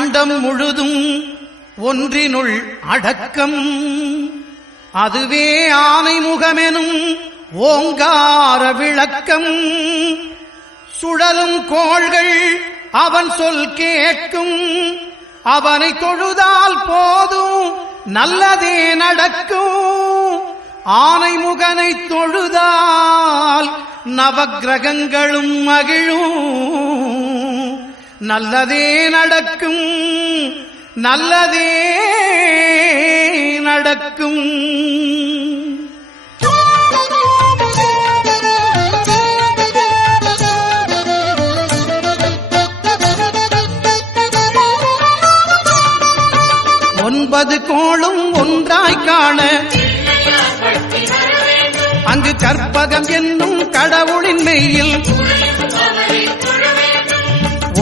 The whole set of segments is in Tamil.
அண்டம் முழுதும் ஒன்றினுள் அடக்கம். அதுவே ஆனைமுகமெனும் ஓங்கார விளக்கம். சுழலும் கோள்கள் அவன் சொல் கேட்கும். அவனை தொழுதால் போதும் நல்லதே நடக்கும். ஆனைமுகனை தொழுதால் நவக்கிரகங்களும் மகிழும். நல்லதே நடக்கும், நல்லதே நடக்கும். ஒன்பது கோளும் ஒன்றாய் காண அங்கு கற்பகம் என்னும் கடவுளின் மெய்யில்.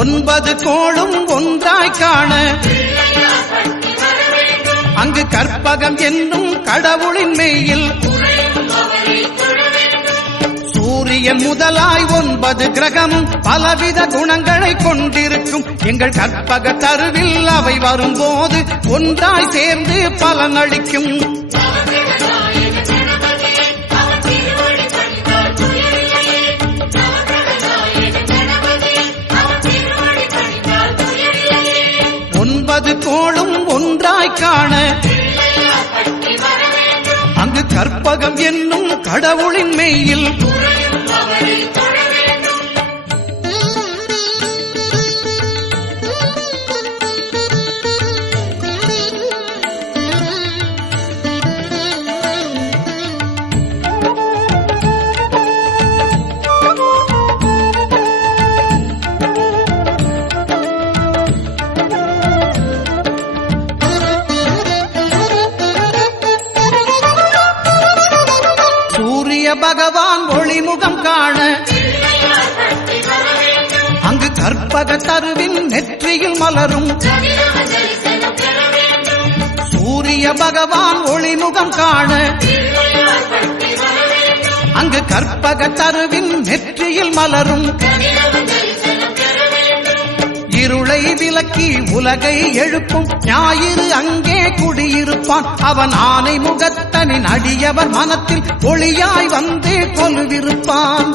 ஒன்பது கோளும் ஒன்றாய் காண அங்கு கற்பகம் என்னும் கடவுளின் மெய்யில். சூரியன் முதலாய் 9 கிரகமும் பலவித குணங்களை கொண்டிருக்கும். எங்கள் கற்பக தருவில் அவை வரும்போது ஒன்றாய் சேர்ந்து பலனளிக்கும். ஒன்பது கோளும் ஒன்றாய் காண அங்கு கற்பகம் என்னும் கடவுளின் மெய்யில். பகவான் ஒளிமுகம் காண அங்கு கற்பக தருவின் நெற்றியில் மலரும். சூரிய பகவான் ஒளிமுகம் காண அங்கு கற்பக தருவின் நெற்றியில் மலரும். இருளை விலக்கி உலகை எழுப்பும் ஞாயிறு அங்கே குடியிருப்பான். அவன் ஆனை முகத்தனின் அடியவர் மனத்தில் ஒளியாய் வந்து கொலுவிருப்பான்.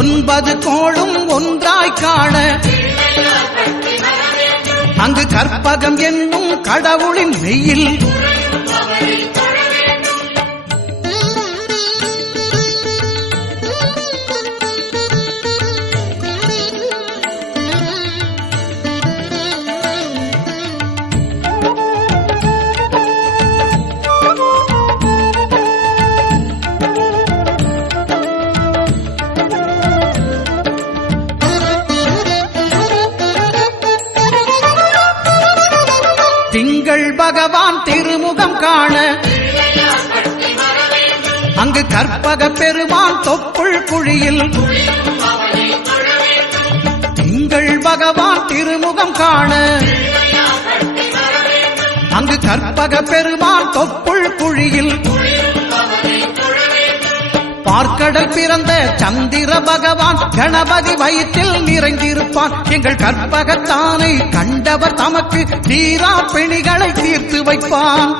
ஒன்பது கோளும் ஒன்றாய் காண அங்கு கற்பகம் என்னும் கடவுளின் மெய்யில். திங்கள் பகவான் திருமுகம் காண அங்கு கற்பக பெருமான் தொப்புள் குழியில். திங்கள் பகவான் திருமுகம் காண அங்கு கற்பக பெருமான் தொப்புள் குழியில். பார்க்கடல் பிறந்த சந்திர பகவான் கணபதி வயிற்றில் நிறைந்திருப்பான். எங்கள் கற்பகத்தானை கண்டவர் தமக்கு தீரா பிணிகளை தீர்த்து வைப்பான்.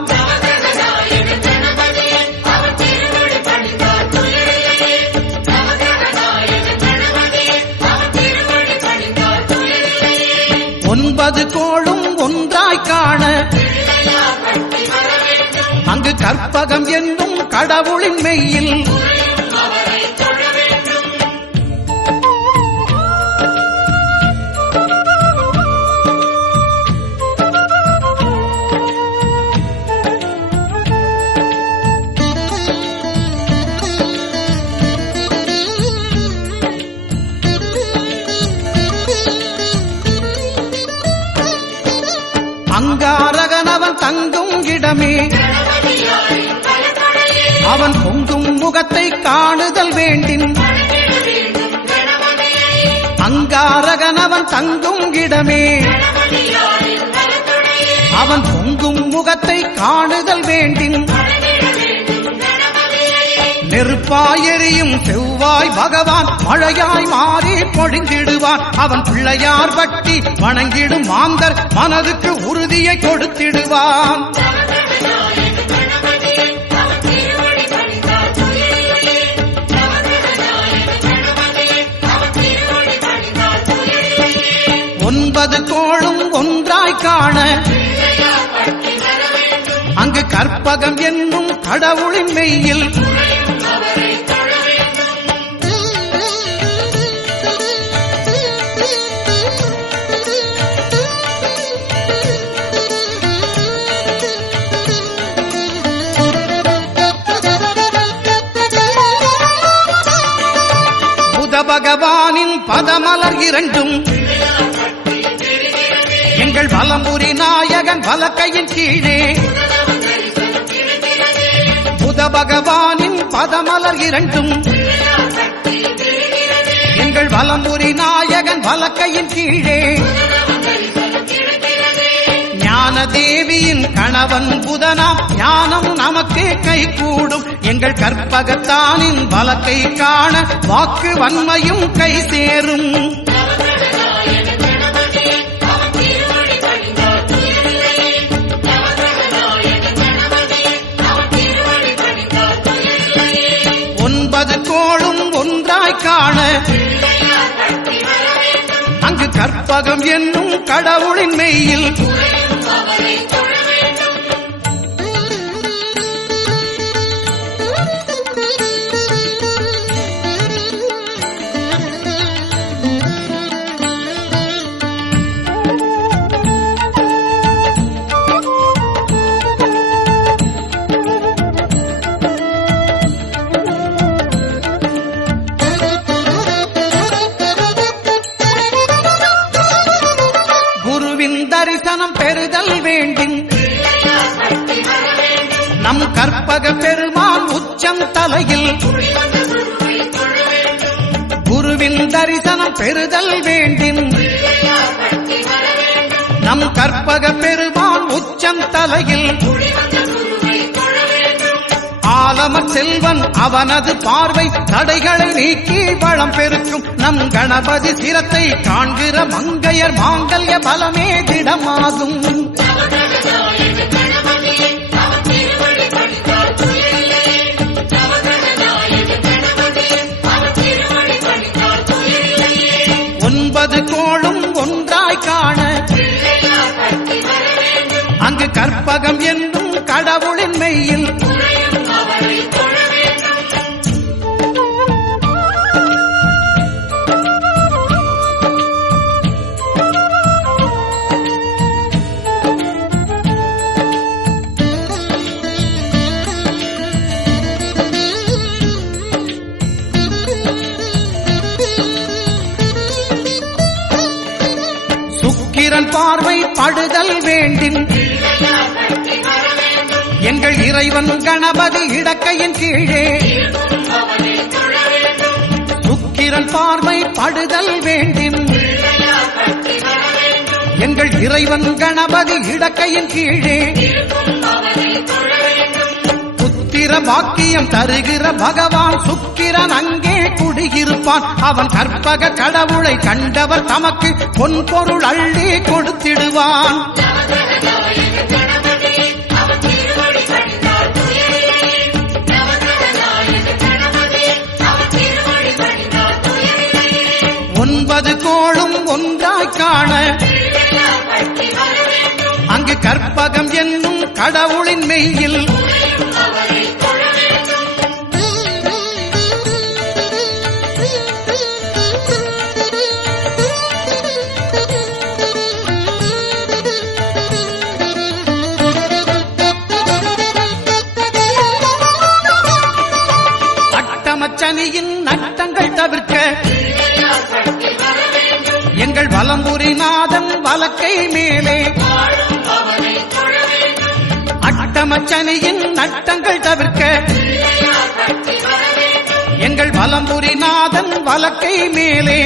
ஒன்பது கோளும் ஒன்றாய் காண அங்கு கற்பகம் என்னும் கடவுளின் மெய்யில். அங்காரகனவன் தங்கும் இடமே அவன் பொங்கும் முகத்தை காணுதல் வேண்டின். அங்காரகனவன் தங்கும் இடமே அவன் பொங்கும் முகத்தை காணுதல் வேண்டின். நெருப்பாய் எரியும் செவ்வாய் பகவான் மழையாய் மாறி பொழிந்திடுவான். அவன் பிள்ளையார் பட்டி வணங்கிடும் மாந்தர் மனதுக்கு உறுதியை கொடுத்திடுவான். ஒன்பது கோளும் ஒன்றாய் காண அங்கு கற்பகம் என்னும் கடவுளின் மெய்யில் புத பகவானின் பதமலர் இரண்டும் எங்கள் வலம்புரி நாயகன் வலக்கையின் கீழே புத பகவானின் பதமலர் இரண்டும் எங்கள் வலம்புரி நாயகன் வலக்கையின் கீழே ஞான தேவியின் கணவன் புதனாம் ஞானம் நமக்கு கைகூடும். எங்கள் கற்பகத்தானின் வலக்கை காண வாக்கு வன்மையும் கை சேரும். ஒன்பது கோளும் ஒன்றாய் காண அங்கு கற்பகம் என்னும் கடவுளின் மெய்யில் தரிசனம் பெறுதல் வேண்டும். நம் கற்பக பெருமான் உச்சம் தலையில் குருவின் தரிசனம் பெறுதல் வேண்டும். நம் கற்பக பெருமான் உச்சம் தலையில் ஆலமர் செல்வன் அவனது பார்வை தடைகளை நீக்கி வளம் பெருக்கும். நம் கணபதி சிரத்தை காண்கிற மங்கையர் மாங்கல்ய பலமே திடமாகும். ஒன்பது கோளும் ஒன்றாய் காண அங்கு கற்பகம் என்னும் கடவுளின் மெய்யில் சுக்கிரன் பார்வை படுதல் வேண்டும். எங்கள் இறைவன் கணபதி இடக்கையின் கீழே சுக்கிரன் பார்வை படுதல் வேண்டும். எங்கள் இறைவன் கணபதி இடக்கையின் கீழே புத்திர பாக்கியம் தருகிற பகவான் சுக்கிரன் அங்கே குடியிருப்பான். அவன் கற்பக கடவுளை கண்டவர் தமக்கு பொன் பொருள் அள்ளி கொடுத்திடுவான். ஒன்பது கோளும் ஒன்றாய் காண அங்கு கற்பகம் என்னும் கடவுளின் மெய்யில் அட்டமச்சனியின் நட்டங்கள் தவிர்க்க எங்கள் வலம்புரி நாதன் வலக்கை மேலே அட்டமச்சனியின் நட்டங்கள் தவிர்க்க எங்கள் வலம்புரி நாதன் வலக்கை மேலே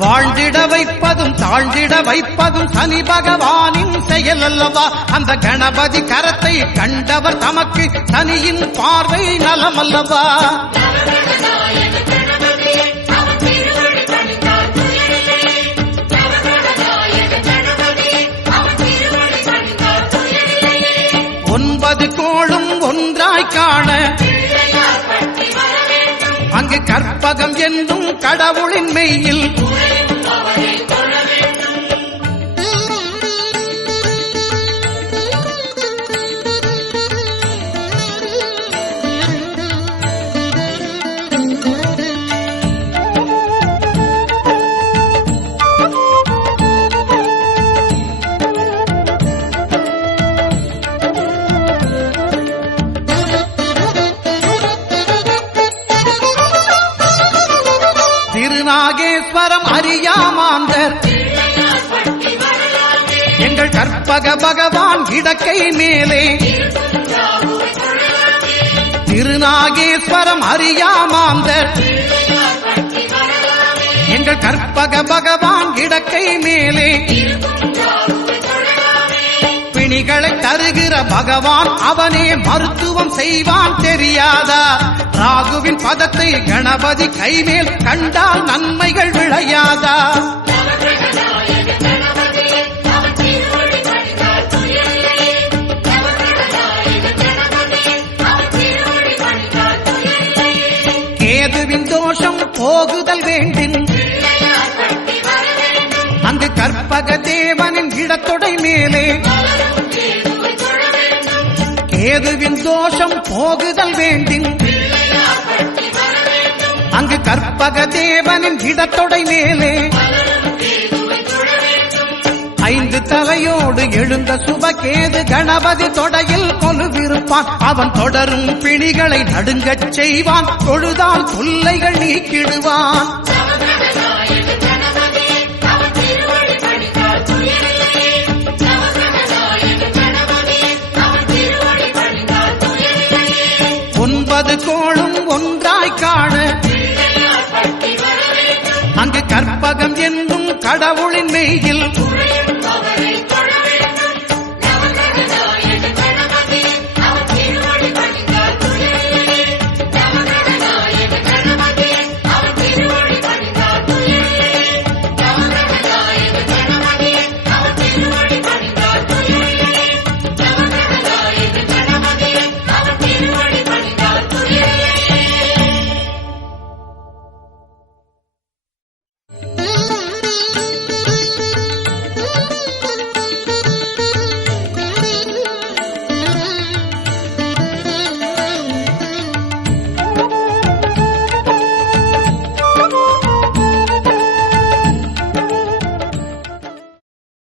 வாழ்ந்திட வைப்பதும் தாழ்ந்திட வைப்பதும் சனி பகவானின் செயல் அல்லவா? அந்த கணபதி கரத்தை கண்டவர் தமக்கு சனியின் பார்வை நலமல்லவா? ஒன்பது கோளும் ஒன்றாய் காண அங்கு கற்பகம் என்னும் கடவுளின் மெய்யில் திருநாகேஸ்வரம் அறியாமாந்தர் எங்கள் கற்பக பகவான் இடக்கை மேலே திருநாகேஸ்வரம் அறியாமாந்தர் எங்கள் கற்பக பகவான் இடக்கை மேலே பிணிகளை தருகிற பகவான் அவனே மருத்துவம் செய்வான் தெரியாதா? ராகுவின் பதத்தை கணபதி கைமேல் கண்டால் நன்மைகள் விளையாதா? கேதுவின் தோஷம் போகுதல் வேண்டின் அங்கு கற்பக தேவனின் இடத்தொடை மேலே கேதுவின் தோஷம் போகுதல் வேண்டின் அங்கு கற்பக தேவனின் இடத்தொடை மேலே ஐந்து தலையோடு எழுந்த சுபகேது கணபதி தொடையில் கொலுவிருப்பான். அவன் தொடரும் பிணிகளை நடுங்கச் செய்வான். தொழுதால் தொல்லைகள் நீக்கிடுவான். ஒன்பது கோளும் ஒன்றாய் காண அங்கு கற்பகம் என்னும் கடவுளின் மெய்யில்